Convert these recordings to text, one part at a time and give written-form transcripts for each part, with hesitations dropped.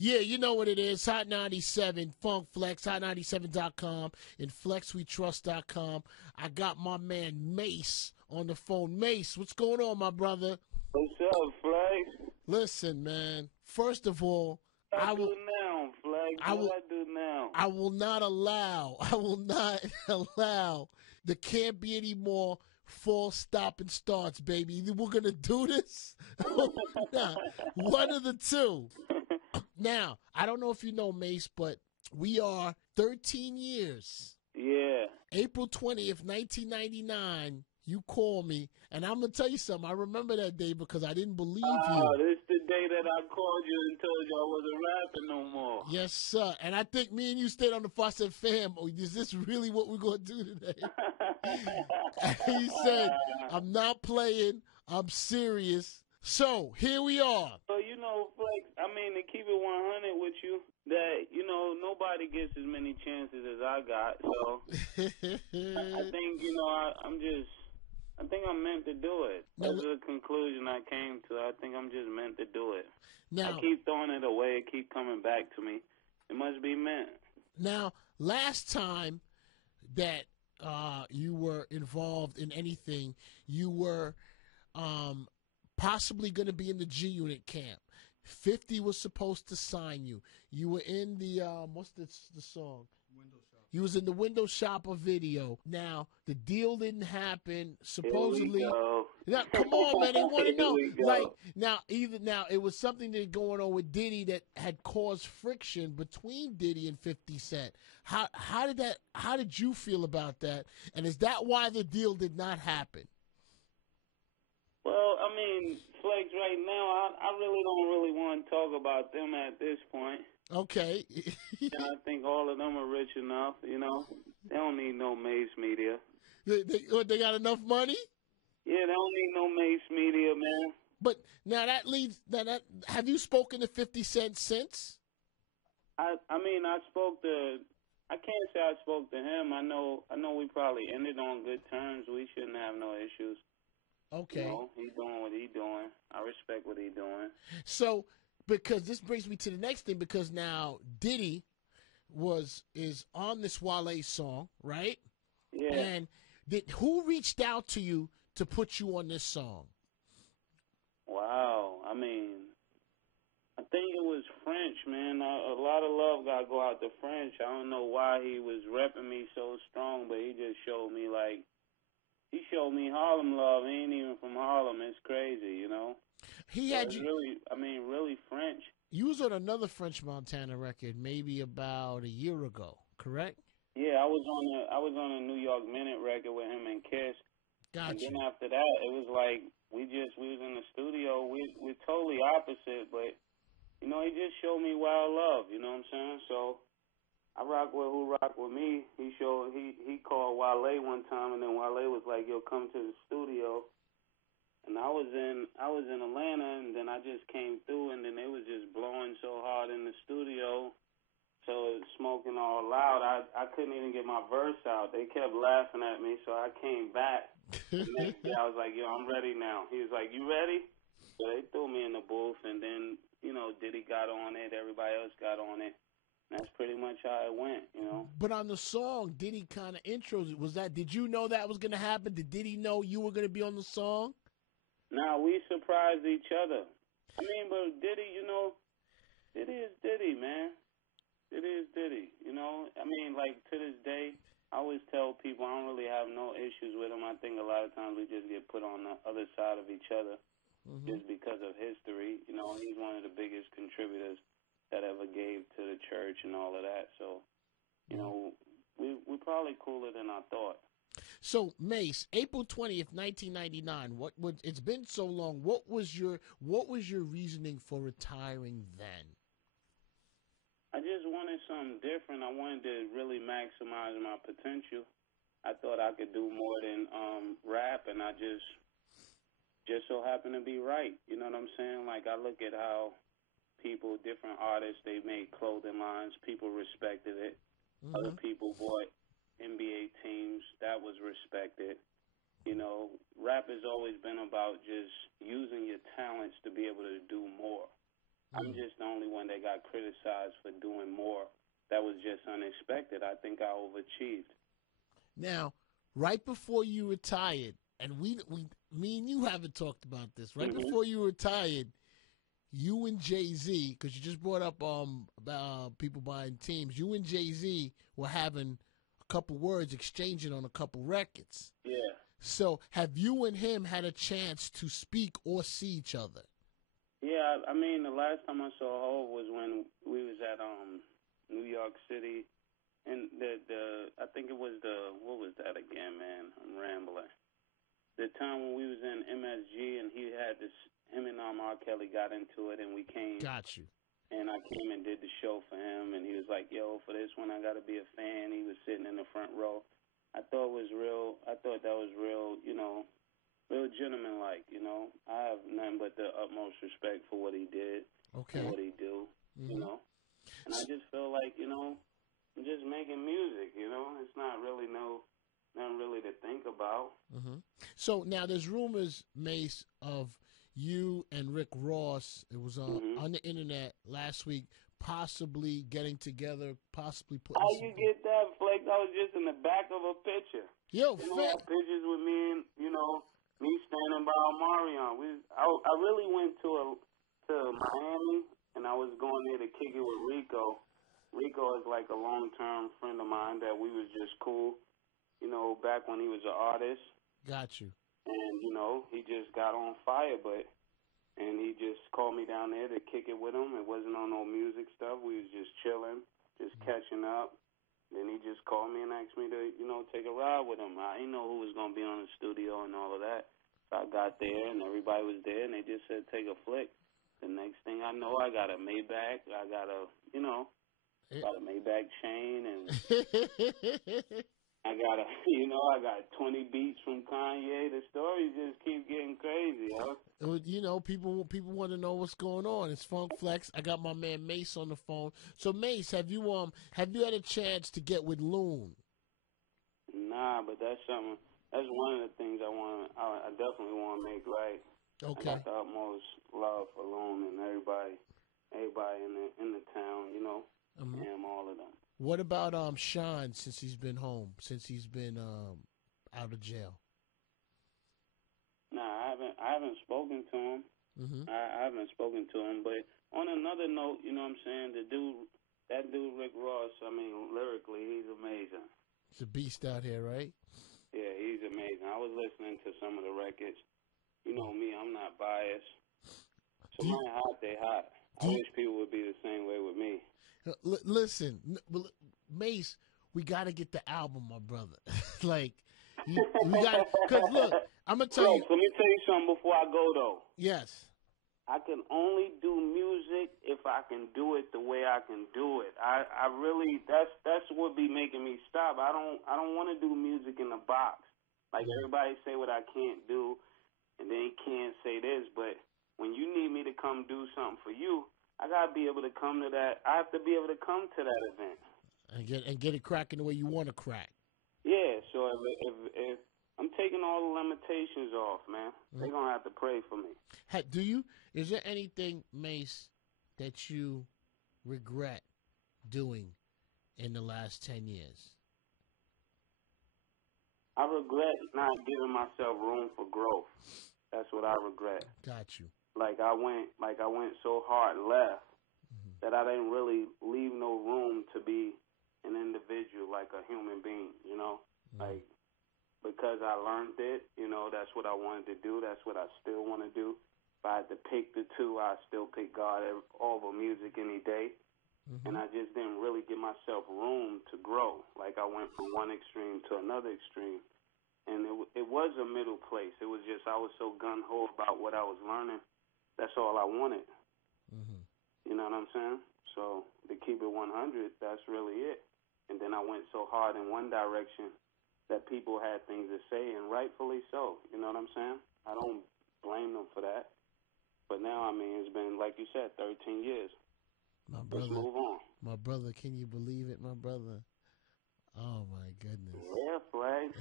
Yeah, you know what it is. Hot 97, Funk Flex, hot97.com, and flexwetrust.com. I got my man Mace on the phone. Mace, what's going on, my brother? What's up, Flex? Listen, man. First of all, What I I will do now, Flex? I will What I do now? I will not allow there can't be any more false stop and starts, baby. Either we're gonna do this or not. One of the two. Now, I don't know if you know, Mace, but we are 13 years. Yeah. April 20th, 1999, you call me, and I'm going to tell you something. I remember that day because I didn't believe you. This the day that I called you and told you I wasn't rapping no more. Yes, sir. And I think me and you stayed on the phone. I said, fam, is this really what we're going to do today? And he said, I'm not playing. I'm serious. So, here we are. So, Flex, I mean, to keep it 100 with you, that, nobody gets as many chances as I got. So, I think, I think I'm meant to do it. That's the conclusion I came to. I think I'm just meant to do it. Now, I keep throwing it away. It keep coming back to me. It must be meant. Now, last time that you were involved in anything, you were possibly going to be in the G Unit camp. 50 was supposed to sign you. You were in the what's the song? Window Shop. You was in the Window Shopper video. Now the deal didn't happen. Supposedly, Here we go. now come on, man. They want to know. Here we go. Like now, it was something that going on with Diddy that had caused friction between Diddy and 50 Cent. How did you feel about that? And is that why the deal did not happen? Well, I mean, Flex, right now, I really don't want to talk about them at this point. Okay. And I think all of them are rich enough, They don't need no Mace Media. They got enough money? Yeah, they don't need no Mace Media, man. But now that leads, have you spoken to 50 Cent since? I mean, I can't say I spoke to him. I know we probably ended on good terms. We shouldn't have no issues. Okay. He's doing what he's doing. I respect what he's doing. So, because this brings me to the next thing, because now Diddy is on this Wale song, right? Yeah. And who reached out to you to put you on this song? Wow. I mean, I think it was French, man. A lot of love got to go out to French. I don't know why he was repping me so strong, but he just showed me he showed me Harlem love. He ain't even from Harlem. It's crazy, He had you really French. You was on another French Montana record maybe about a year ago, correct? Yeah, I was on a New York Minute record with him and Kiss. Gotcha. And then after that, it was like we was in the studio. We're totally opposite, but he just showed me wild love. You know what I'm saying? So I rock with who rock with me. He called Wale one time, and then Wale was like, "Yo, come to the studio." And I was in Atlanta, and then I just came through, and then it was just blowing so hard in the studio, so it was smoking all loud. I couldn't even get my verse out. They kept laughing at me, so I came back. The next day, I was like, "Yo, I'm ready now." He was like, "You ready?" So they threw me in the booth, and then Diddy got on it. Everybody else got on it. That's pretty much how it went, But on the song, Diddy kind of intros it. Did you know that was going to happen? Did Diddy know you were going to be on the song? Nah, we surprised each other. I mean, but Diddy, Diddy is Diddy, man. Diddy is Diddy, I mean, to this day, I always tell people I don't really have no issues with him. I think a lot of times we just get put on the other side of each other just because of history. He's one of the biggest contributors that ever gave to the church and all of that. So, we're probably cooler than I thought. So, Mace, April 20th, 1999. It's been so long. What was your reasoning for retiring then? I just wanted something different. I wanted to really maximize my potential. I thought I could do more than rap, and I just so happened to be right. You know what I'm saying? I look at how different artists, they made clothing lines. People respected it. Mm-hmm. Other people bought NBA teams. That was respected. Rap has always been about just using your talents to be able to do more. I'm just the only one that got criticized for doing more. That was just unexpected. I think I overachieved. Now, right before you retired, and me and you haven't talked about this. Right before you retired, you and Jay-Z, because you just brought up about people buying teams. You and Jay-Z were having a couple words, exchanging on a couple records. Yeah. So, have you and him had a chance to speak or see each other? Yeah, I mean, the last time I saw Hov was when we was at New York City, and I think it was what was that again, man? I'm rambling. The time when we was in MSG and he had this, him and R. Kelly got into it, and we came. Got you. And I came and did the show for him, and he was like, "Yo, for this one, I got to be a fan." He was sitting in the front row. I thought it was real. I thought that was real, real gentleman-like, I have nothing but the utmost respect for what he did and what he do, And I just feel like, I'm just making music, It's not really nothing really to think about. So now there's rumors, Mace, of you and Rick Ross. It was on the internet last week, possibly getting together, possibly putting. How you get that, Flex? I was just in the back of a picture. Yo, pictures with me and me standing by Omarion. I really went to Miami, and I was going there to kick it with Rico. Rico is like a long-term friend of mine that we was just cool, back when he was an artist. Got you. And, he just got on fire, and he just called me down there to kick it with him. It wasn't on no music stuff. We was just chilling, just catching up. Then he just called me and asked me to, take a ride with him. I didn't know who was going to be on the studio and all of that. So I got there, and everybody was there, and they just said, take a flick. The next thing I know, I got a Maybach. I got a, got a Maybach chain, and I got I got 20 beats from Kanye. The stories just keep getting crazy, huh? People want to know what's going on. It's Funk Flex. I got my man Mace on the phone. So Mace, have you had a chance to get with Loon? Nah, but that's something. That's one of the things I definitely want to make right. Okay. I got the utmost love for Loon and everybody in the town, and all of them. What about Sean since he's been home, since he's been out of jail? Nah, I haven't spoken to him. I haven't spoken to him, but on another note, you know what I'm saying, that dude Rick Ross, I mean, lyrically, he's amazing. He's a beast out here, right? Yeah, he's amazing. I was listening to some of the records. You know me, I'm not biased. So man, hot, they hot. I wish people would be the same way with me. Listen, Mace, we got to get the album, my brother. we got, because look, I'm going to tell you. Let me tell you something before I go, though. Yes. I can only do music if I can do it the way I can do it. I really, that's what be making me stop. I don't want to do music in a box. Like everybody say what I can't do, and they can't say this, but when you need me to come do something for you, I gotta be able to come to that. I have to be able to come to that event and get it cracking the way you want to crack. Yeah. So if I'm taking all the limitations off, man, they're gonna have to pray for me. Is there anything, Mace, that you regret doing in the last 10 years? I regret not giving myself room for growth. That's what I regret. Got you. Like I went so hard left that I didn't really leave no room to be an individual, like a human being, Like, because I learned it, that's what I wanted to do. That's what I still want to do. If I had to pick the two, I still pick God over music any day. And I just didn't really give myself room to grow. Like I went from one extreme to another extreme. And it was a middle place. It was just I was so gung-ho about what I was learning. That's all I wanted. You know what I'm saying? So to keep it 100, that's really it. And then I went so hard in one direction that people had things to say, and rightfully so. You know what I'm saying? I don't blame them for that. But now, I mean, it's been, like you said, 13 years. Let's move on. My brother, can you believe it, my brother? Oh, my goodness. Yeah, Flag.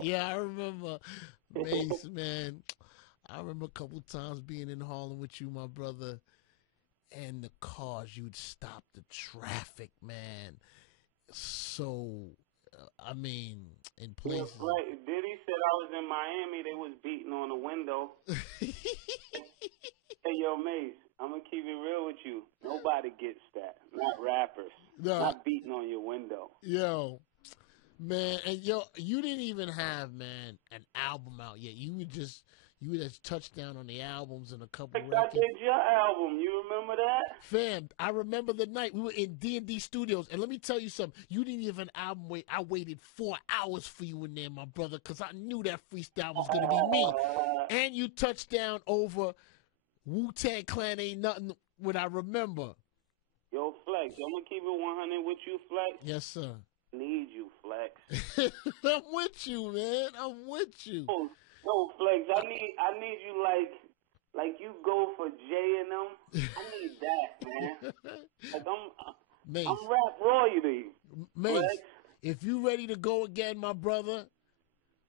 Yeah, I remember, Mace, man. I remember a couple times being in Harlem with you, my brother. and the cars, you'd stop the traffic, man. So, I mean, in places. Yeah, right. Diddy said I was in Miami. They was beating on the window. Hey, yo, Mace, I'm going to keep it real with you. Nobody gets that. Not rappers. No. Not beating on your window. Yo, man, and you didn't even have, man, an album out yet. You would just touch down on the albums and a couple I records. did your album. You remember that? Fam, I remember the night we were in D&D Studios, and let me tell you something. You didn't even album wait. I waited 4 hours for you in there, my brother, because I knew that freestyle was gonna be me. And you touched down over Wu-Tang Clan. Ain't nothing what I remember. Yo, Flex, I'm gonna keep it 100 with you, Flex. Yes, sir. Need you, Flex. I'm with you, man. I'm with you. No, Flex, I need you like you go for Jay and them. I need that, man. Like I'm rap royalty. Mace, Flex. if you ready to go again, my brother,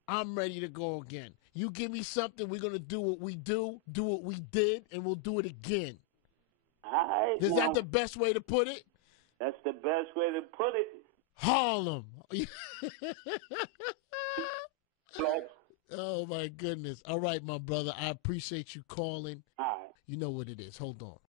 I'm ready to go again. You give me something, we're gonna do what we do what we did, and we'll do it again. All right. Is that the best way to put it? That's the best way to put it. Harlem. Flex. Oh my goodness. All right, my brother. I appreciate you calling. All right. You know what it is. Hold on.